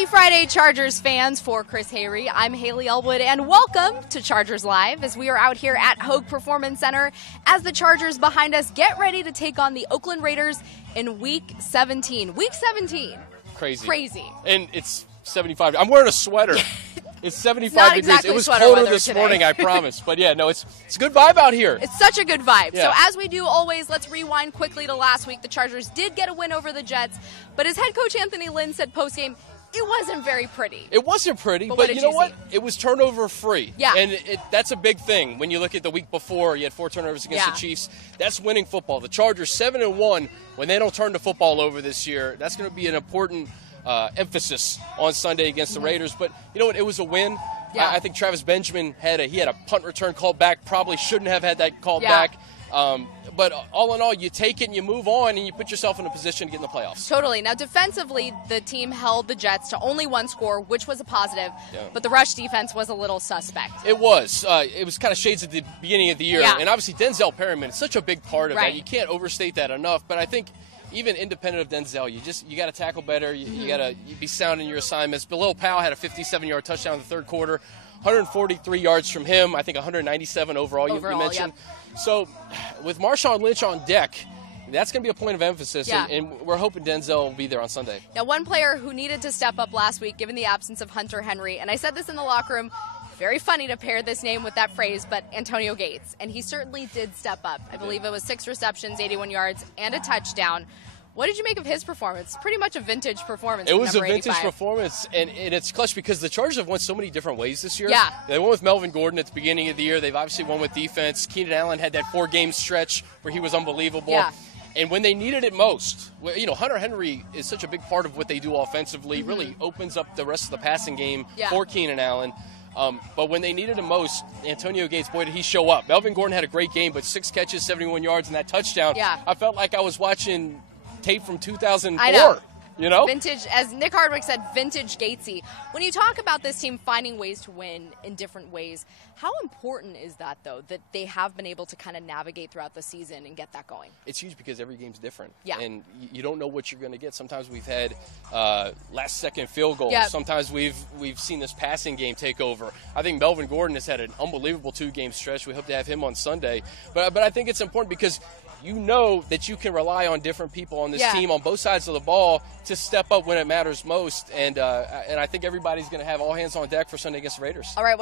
Happy Friday, Chargers fans. For Chris Hayre, I'm Haley Elwood, and welcome to Chargers Live as we are out here at Hoag Performance Center as the Chargers behind us get ready to take on the Oakland Raiders in Week 17. Week 17. Crazy. And it's 75. I'm wearing a sweater. It's 75 degrees. Exactly it was colder colder this today. morning, I promise. But yeah, no, it's a good vibe out here. It's such a good vibe. Yeah. So as we do always, let's rewind quickly to last week. The Chargers did get a win over the Jets, but as head coach Anthony Lynn said postgame, it wasn't very pretty. It wasn't pretty, But what but did you know you what? see? It was turnover free. Yeah. And that's a big thing. When you look at the week before, you had 4 turnovers against Yeah. the Chiefs. That's winning football. The Chargers 7-1 when they don't turn the football over this year. That's going to be an important emphasis on Sunday against the Raiders. But you know what? It was a win. Yeah. I think Travis Benjamin had a punt return called back. Probably shouldn't have had that called Yeah. back. But all in all, you take it and you move on and you put yourself in a position to get in the playoffs. Totally. Now, defensively, the team held the Jets to only one score, which was a positive, Yeah. but the rush defense was a little suspect. It was. It was kind of shades at the beginning of the year. Yeah. And obviously Denzel Perryman is such a big part of Right. that. You can't overstate that enough. But I think even independent of Denzel, you got to tackle better. You got to be sound in your assignments. Bilal Powell had a 57-yard touchdown in the third quarter. 143 yards from him. I think 197 overall, you mentioned. Yep. So with Marshawn Lynch on deck, that's going to be a point of emphasis. Yeah. And we're hoping Denzel will be there on Sunday. Now, one player who needed to step up last week, given the absence of Hunter Henry, and I said this in the locker room, very funny to pair this name with that phrase, but Antonio Gates. And he certainly did step up. I believe it was 6 receptions, 81 yards, and a touchdown. What did you make of his performance? Pretty much a vintage performance. It from was a number vintage 85. performance, and it's clutch because the Chargers have won so many different ways this year. Yeah. They won with Melvin Gordon at the beginning of the year. They've obviously won with defense. Keenan Allen had that 4-game stretch where he was unbelievable. Yeah. And when they needed it most, Hunter Henry is such a big part of what they do offensively, really opens up the rest of the passing game for Keenan Allen. But when they needed him most, Antonio Gates, boy, did he show up. Melvin Gordon had a great game, but 6 catches, 71 yards, and that touchdown. Yeah. I felt like I was watching tape from 2004. I know. You know? Vintage, as Nick Hardwick said, vintage Gatesy. When you talk about this team finding ways to win in different ways, how important is that, though, that they have been able to kind of navigate throughout the season and get that going? It's huge because every game's different. Yeah. And you don't know what you're going to get. Sometimes we've had last-second field goals. Yep. Sometimes we've seen this passing game take over. I think Melvin Gordon has had an unbelievable 2-game stretch. We hope to have him on Sunday. But I think it's important because you know that you can rely on different people on this team on both sides of the ball to step up when it matters most. And I think everybody's going to have all hands on deck for Sunday against the Raiders. All right,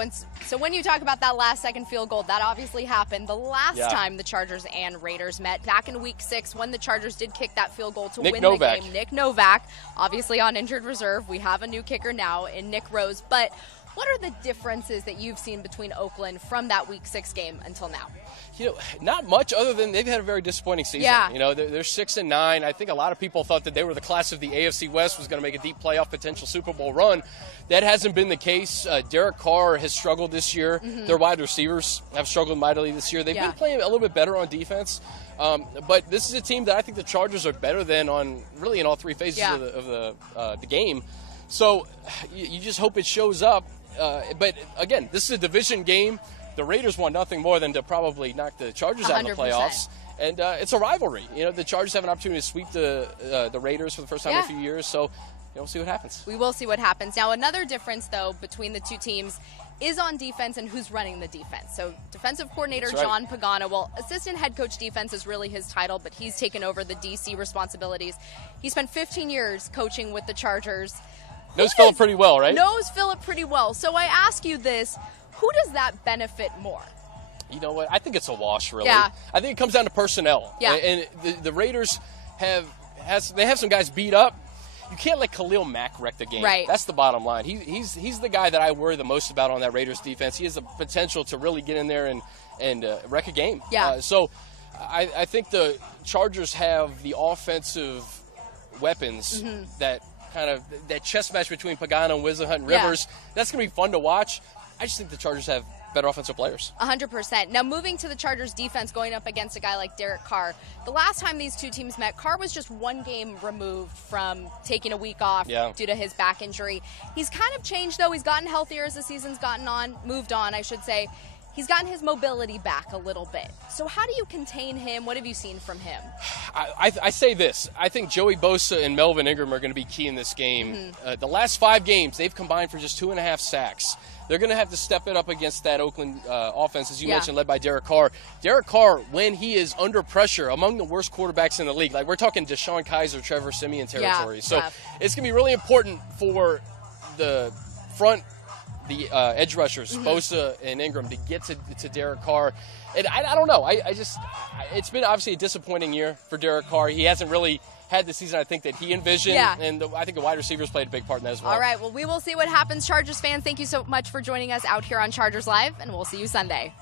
so when you talk about that last-second field goal, that obviously happened the last time the Chargers and Raiders met, back in Week 6, when the Chargers did kick that field goal to win the game. Nick Novak, obviously on injured reserve. We have a new kicker now in Nick Rose. But what are the differences that you've seen between Oakland from that Week 6 game until now? Not much other than they've had a very disappointing season. Yeah. They're 6-9. I think a lot of people thought that they were the class of the AFC West, was going to make a deep playoff potential Super Bowl run. That hasn't been the case. Derek Carr has struggled this year. Their wide receivers have struggled mightily this year. They've been playing a little bit better on defense. But this is a team that I think the Chargers are better than on really in all 3 phases of the game. So you just hope it shows up. But again, this is a division game. The Raiders want nothing more than to probably knock the Chargers out of the 100%. playoffs. And it's a rivalry. The Chargers have an opportunity to sweep the Raiders for the first time in a few years. So we'll see what happens. We will see what happens. Now, another difference, though, between the two teams is on defense and who's running the defense. So defensive coordinator John Pagano, well, assistant head coach defense is really his title, but he's taken over the DC responsibilities. He spent 15 years coaching with the Chargers. Knows Philip pretty well, right? Knows Philip pretty well. So I ask you this, who does that benefit more? You know what? I think it's a wash, really. Yeah. I think it comes down to personnel. Yeah. And the Raiders have some guys beat up. You can't let Khalil Mack wreck the game. Right. That's the bottom line. He's the guy that I worry the most about on that Raiders defense. He has the potential to really get in there and wreck a game. Yeah. So I think the Chargers have the offensive weapons that kind of that chess match between Pagano and Whisenhunt and Rivers. That's going to be fun to watch. I just think the Chargers have better offensive players. 100%. Now, moving to the Chargers defense, going up against a guy like Derek Carr, the last time these two teams met, Carr was just 1 game removed from taking a week off due to his back injury. He's kind of changed, though. He's gotten healthier as the season's moved on, I should say. he's gotten his mobility back a little bit. So how do you contain him? What have you seen from him? I say this. I think Joey Bosa and Melvin Ingram are going to be key in this game. The last 5 games, they've combined for just 2.5 sacks. They're going to have to step it up against that Oakland offense, as you mentioned, led by Derek Carr. Derek Carr, when he is under pressure, among the worst quarterbacks in the league. Like, we're talking DeShone Kizer, Trevor Siemian territory. So it's going to be really important for the front, the edge rushers, Bosa and Ingram, to get to Derek Carr. And I don't know. It's been obviously a disappointing year for Derek Carr. He hasn't really had the season I think that he envisioned, and I think the wide receivers played a big part in that as well. All right, well, we will see what happens. Chargers fans, thank you so much for joining us out here on Chargers Live, and we'll see you Sunday.